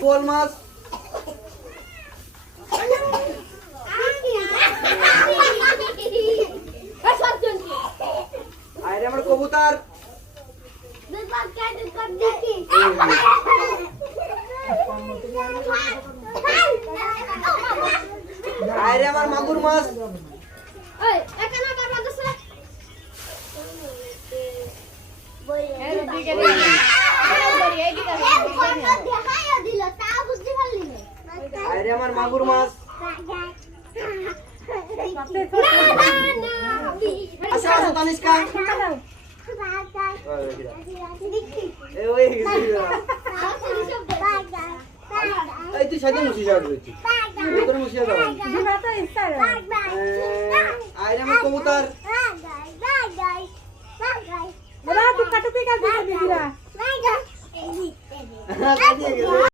বোয়াল মাছ। আরে আমার কবুতর। আরে আমার মাগুর মাছ। আরে আমার মাগুর মাছ। আচ্ছা আচ্ছা তানিষ্কা। এই তুই সাথে মুছি যাওয়া রয়েছি। তোর মুছি যাওয়া। আরে আমার কবুতর। তুই কাটতে কাটতে